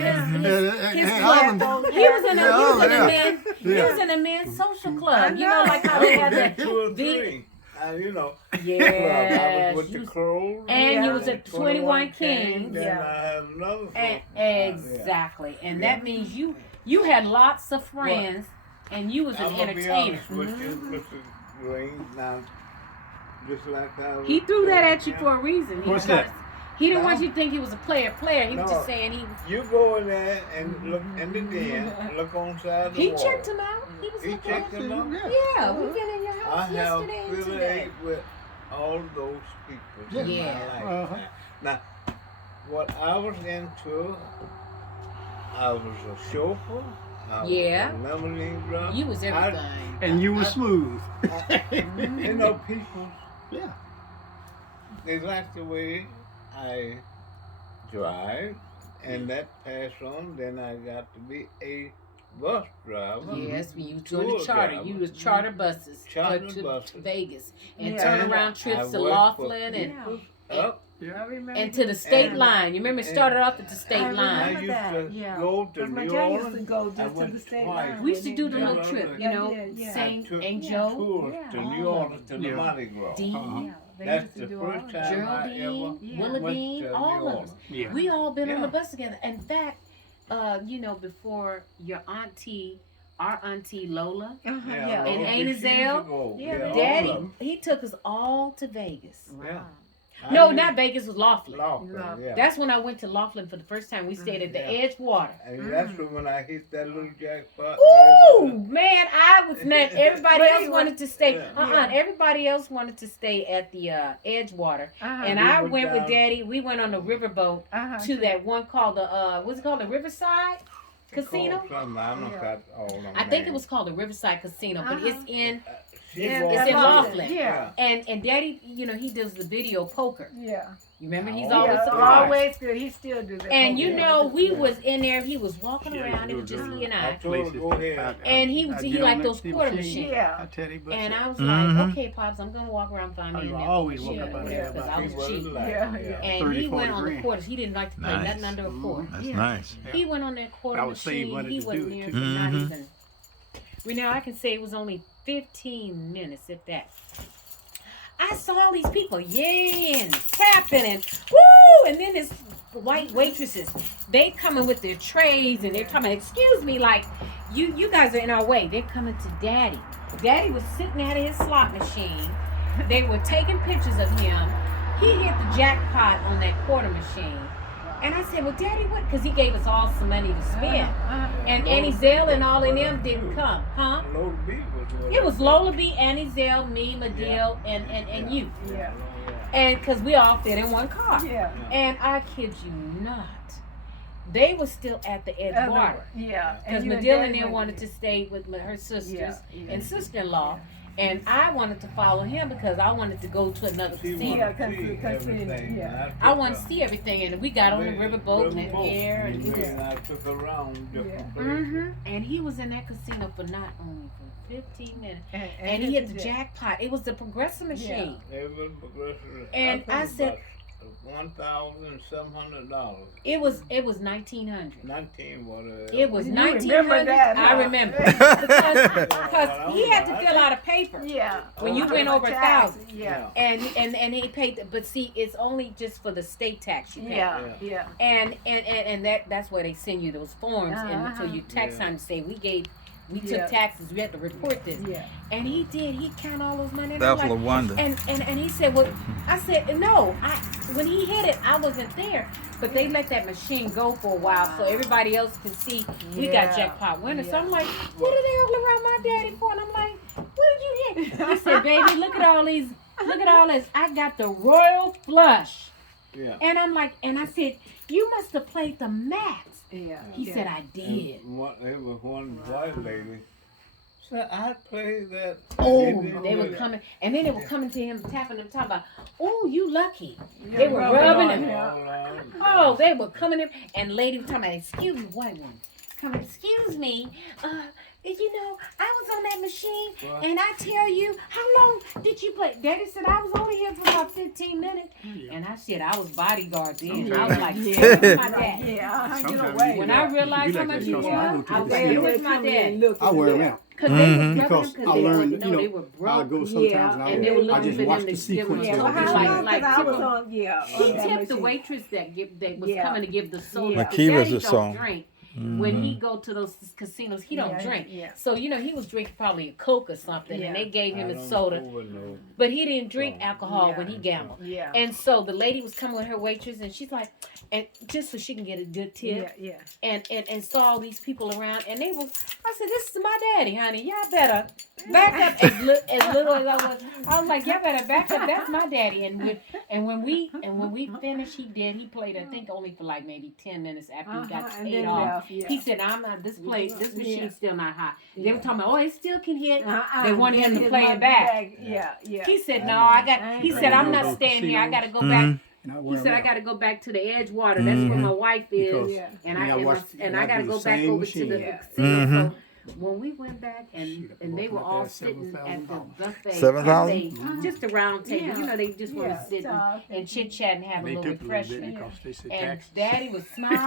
his club. He was in a men's social club. You know, like how they had that. Two or three. You know, yeah, I was with the Crows. And you was at 21 Kings. Then I had another club. Exactly. And that means you had lots of friends and you was an entertainer. With you, Mr. Green, now, just like I was. He threw that at you for a reason. What's that? He didn't want you to think he was a player. He was just saying he was. You go in there and look in the den, look on side the He wall. checked him out. He was looking checked him out? Yeah, we've been in your I house have yesterday and today. affiliated with all those people in my life. Now, what I was into, I was a chauffeur. I was a limousine driver. You was everything. And you were smooth. You know, people, Yeah. they like the way I drive, and that passed on. Then I got to be a bus driver. Yes, when you was doing the charter. You was charter buses to Vegas. And turnaround trips to Laughlin and to the state line. You remember it started off at the state line. I used to go to New Orleans. Used to go just to the state line. We used to do the little trip, you know, St. and Joe. Tours to New Orleans to the Mardi Gras. Dean, That's the first time I ever Geraldine, went Willadine, to all New of Orleans. us. Yeah. We all been on the bus together. In fact, you know, before your auntie, our auntie Lola, and Aunt Azelle, Daddy, he took us all to Vegas. Yeah. No, not Vegas, was Laughlin. Yeah. That's when I went to Laughlin for the first time. We stayed at the Edgewater. And that's when I hit that little jackpot. Ooh, man, I was not. Everybody else wanted to stay. Everybody else wanted to stay at the Edgewater, and I went with Daddy. We went on the riverboat to that one called the what's it called, the Riverside Casino? I think it was called the Riverside Casino, but it's in. It's in Laughlin. Yeah. And Daddy, you know, he does the video poker. Yeah. You remember? He's always good. He still do that. And you know, we was in there. He was walking around. It was just he and I. And he liked those quarter machines. Yeah. And I was like, okay, Pops, I'm gonna walk around, find me in there. Always walk up because I was cheap. And 30, he went 40 on the grand. quarters. He didn't like to play nothing under a quarter. That's nice. He went on that quarter I would say he machine. wanted He to wasn't do it, there too. for not even. Now I can say it was only 15 minutes, if that. I saw all these people, and tapping and woo, and then this white waitresses, they coming with their trays and they're coming, excuse me, like you guys are in our way. They're coming to Daddy. Daddy was sitting at his slot machine. They were taking pictures of him. He hit the jackpot on that quarter machine. And I said, well, Daddy, what? Because he gave us all some money to spend. And Annie Zell and all of them didn't come, huh? It was Lola B, Annie Zell, me, Medill, and you. Yeah. And because we all fit in one car. Yeah. And I kid you not, they were still at the Edgewater. Yeah. Because Medill and them wanted to stay with her sisters and sister-in-law. And I wanted to follow him because I wanted to go to another casino. Yeah, I wanted to see everything, and we got on the riverboat and air, and he was. I took around different places. And he was in that casino for not only for 15 minutes, and he hit the jackpot. It was the progressive machine. It was progressive. And I said, $1,700. It was 1900. 19 whatever. It was You 1900. remember that, huh? I remember because he had to fill out a paper. Yeah. When you went over 1,000. Yeah. And he paid, but see, it's only just for the state tax you pay. Yeah. And that's where they send you those forms, and so you tax time to say we took taxes. We had to report this. Yeah. And he did. He counted all those money. That's a wonder. And he said, well, I said, no. When he hit it, I wasn't there. But they let that machine go for a while so everybody else can see we got jackpot winners. So I'm like, what are they all around my daddy for? And I'm like, what did you hit? He said, baby, look at all these. Look at all this. I got the royal flush. Yeah. And I'm like, and I said, you must have played the max. Yeah. He said, I did. It was one white lady. So I played that. Oh, they were coming, and then they were coming to him, tapping him, talking about, oh, you lucky. They were rubbing him. Oh, they were coming in, and lady was talking about, excuse me, white woman, come, excuse me, you know, I was on that machine, and I tell you, how long did you play? Daddy said, I was only here for about 15 minutes. And I said, I was bodyguard then. I was like, yeah, my dad. Yeah, when I realized how much he was, I was like, it was my dad. I wear them out. Because they were Because I learned, you they know, were I broke. go sometimes and And they were I looking just for watch them the to give them sequence. Yeah, well, how like long? like I was tip on, He that tipped the machine. waitress that was Yeah. coming to give the soda. Yeah. Because Makiva's Daddy a don't song. drink. When he go to those casinos, he don't drink. Yeah. So, you know, he was drinking probably a Coke or something, and they gave him a soda. No. But he didn't drink alcohol when he gambled. Yeah. And so the lady was coming with her waitress, and she's like, and just so she can get a good tip, and saw all these people around, and they was, I said, this is my daddy, honey. Y'all better back up as little as I was like, y'all better back up. That's my daddy. And when we finished, he played, I think, only for like maybe 10 minutes after he got And paid then off. left, yeah. He said, I'm not, this machine's still not hot. They were talking about, oh, it still can hit. Uh-uh. They wanted him to His play it money back. Yeah. He said, no, he said, I'm not staying here. I got to go back. He said, I got to go back to the Edgewater. That's where my wife is. Because And I I got to do go the back same over to the machine. casino. So when we went back and they were all sitting at the buffet. 7,000? buffet, just a round table. Yeah. You know, they just want to sit and chit chat and have a They little took a little bit refreshment. because they said And taxes. Daddy was smiling.